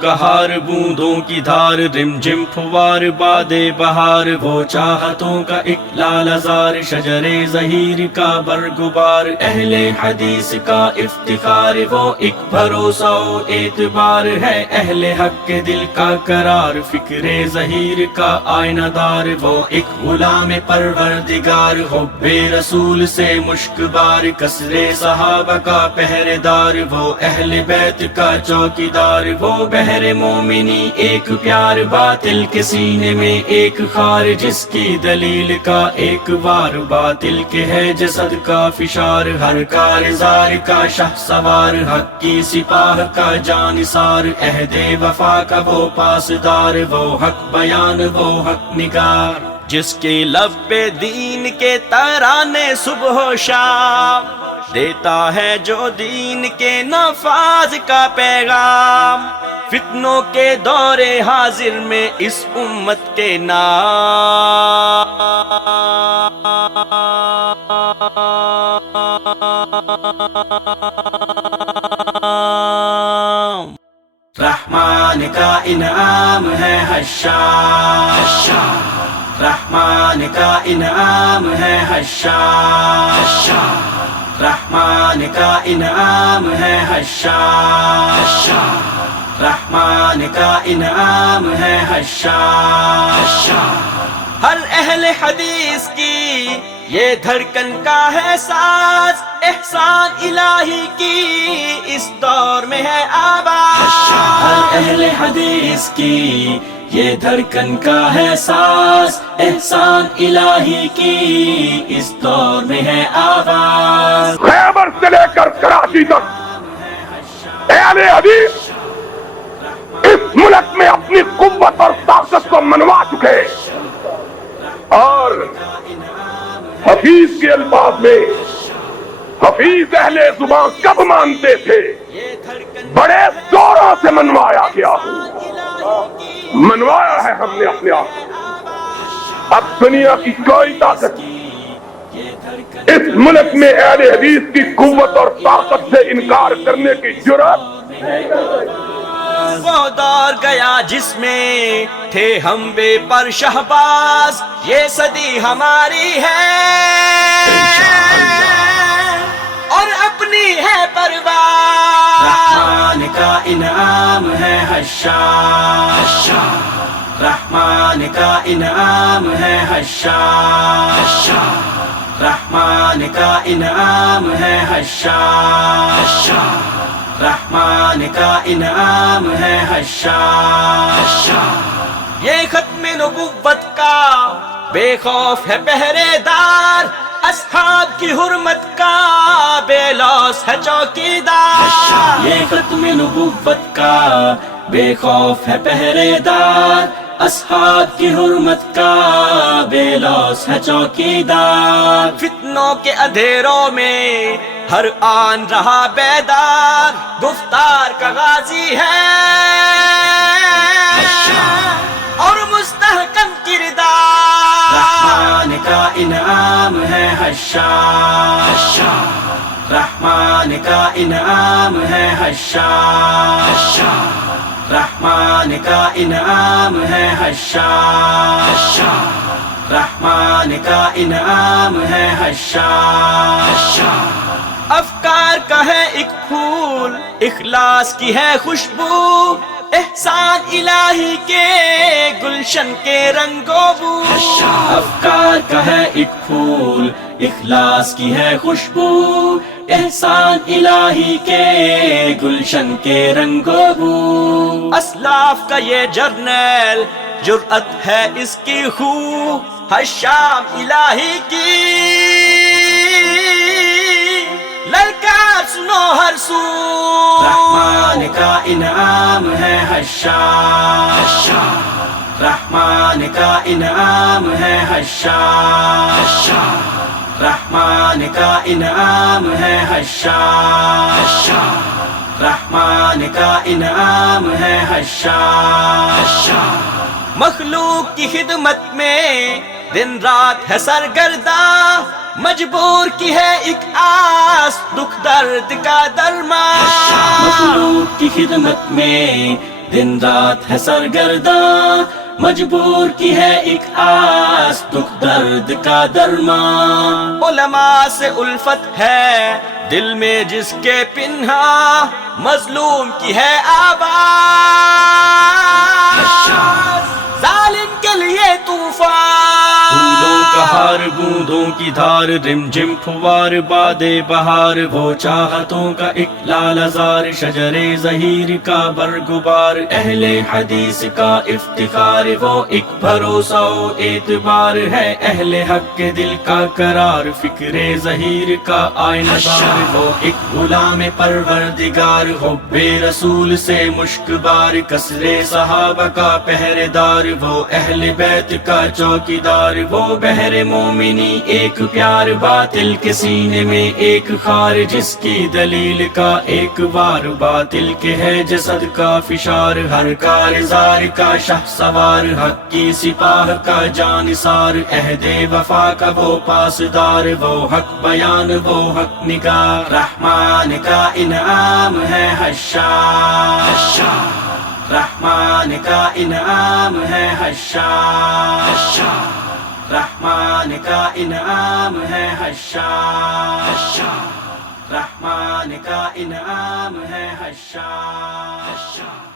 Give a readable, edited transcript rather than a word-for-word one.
کا ہار، بوندوں کی دھار، رم جم پھوار باد بہار، وہ چاہتوں کا ایک لال زار، شجر ظہیر کا برگبار، اہل حدیث کا افتخار، وہ ایک بھروسہ و اعتبار ہے، اہل حق کے دل کا قرار، فکر ظہیر کا آئینہ دار، وہ ایک غلام پروردگار، حب رسول سے مشک بار، کثر صحابہ کا پہرے دار، وہ اہل بیت کا چوکیدار، وہ بحر مومنی ایک پیار، باطل کے سینے میں ایک خار، جس کی دلیل کا ایک وار، باطل کے ہے جسد کا فشار، ہر کارزار کا شہ سوار، حق کی سپاہ کا جانثار، عہد وفا کا وہ پاسدار، وہ حق بیان وہ حق نگار، جس کے لب پہ دین کے ترانے صبح و شام، دیتا ہے جو دین کے نفاذ کا پیغام، فتنوں کے دور حاضر میں اس امت کے نام، رحمان کا انعام ہے حشار، رحمان کا انعام ہے حشار، رحمان کا انعام ہے حشار، رحمان کا انعام ہے حشار، ہر اہل حدیث کی یہ دھڑکن کا ہے ساز، احسان الہی کی اس دور میں ہے آواز، ہر اہل حدیث کی یہ دھڑکن کا ہے ساز، احسان الہی کی اس دور میں ہے آواز، خیبر سے لے کر کراچی تک اہل حدیث اس ملک میں اپنی قوت اور طاقت کو منوا چکے، اور حفیظ کے الفاظ میں حفیظ اہل زبان کب مانتے تھے؟ بڑے زوروں سے منوایا گیا، منوایا ہے ہم نے اپنے آپ کو، اب دنیا کی کوئی طاقت اس ملک میں اہل حدیث کی قوت اور طاقت سے انکار کرنے کی جرأت وہ دور گیا جس میں تھے ہم بے پر شہباز، یہ صدی ہماری ہے اور اپنی ہے پرواز، رحمان کا انعام ہے حشار، رحمان کا انعام ہے حشار، رحمان کا انعام ہے حشار، رحمان کا انعام ہے حشار، یہ ختم نبوت کا بے خوف ہے پہرے دار، اصحاب کی حرمت کا بے لوث ہے چوکیدار، یہ ختم نبوت کا بے خوف ہے پہرے دار، اصحاب کی حرمت کا بے لوث ہے چوکیدار، فتنوں کے اندھیروں میں ہر آن رہا بیدار، گفتار کا غازی ہے اور مستحکم کردار، رحمان کا انعام ہے حشار، رحمان کا انعام ہے حشار، رحمان کا انعام ہے حشار، رحمان کا انعام ہے حشار، افکار کا ہے ایک پھول، اخلاص کی ہے خوشبو، احسان الہی کے گلشن کے رنگ و بو، افکار کا ہے ایک پھول، اخلاص کی ہے خوشبو، احسان الہی کے گلشن کے رنگ و بو، اسلاف کا یہ جرنیل، جرأت ہے اس کی خو، حشام الہی کی للکار سنو ہر سو، رحمان کا انعام ہے حشار، رحمان کا انعام ہے حشار، رحمان کا انعام ہے حشار، رحمان کا انعام ہے حشار، مخلوق کی خدمت میں دن رات ہے سرگرداں، مجبور کی ہے ایک آس، دکھ درد کا درمان، مخلوق کی خدمت میں دن رات ہے سرگرداں مجبور کی ہے ایک آس دکھ درد کا درمان علماء سے الفت ہے دل میں جس کے پنہاں مظلوم کی ہے آواز ظالم کے لیے طوفان پھولوں کا ہار بوندوں کی دھار رم جم پھوار باد بہار وہ چاہتوں کا ایک لال زار شجر زہیر کا برگبار اہل حدیث کا افتخار وہ ایک بھروسہ و اعتبار ہے اہل حق کے دل کا قرار فکر ظہیر کا آئینہ دار وہ ایک غلام پروردگار حب رسول سے مشک بار کثر صحابہ کا پہرے دار وہ اہل بیت کا چوکیدار وہ بحر مومنی ایک پیار باطل کے سینے میں ایک خار جس کی دلیل کا ایک وار باطل کے ہے جسد کا فشار ہر کارزار کا شہ سوار حق کی سپاہ کا جانثار عہد وفا کا وہ پاسدار وہ حق بیان وہ حق نگار رحمان کا انعام ہے حشار رحمان کا انعام ہے حشار رحمان کا انعام ہے حشار رحمان کا انعام ہے حشار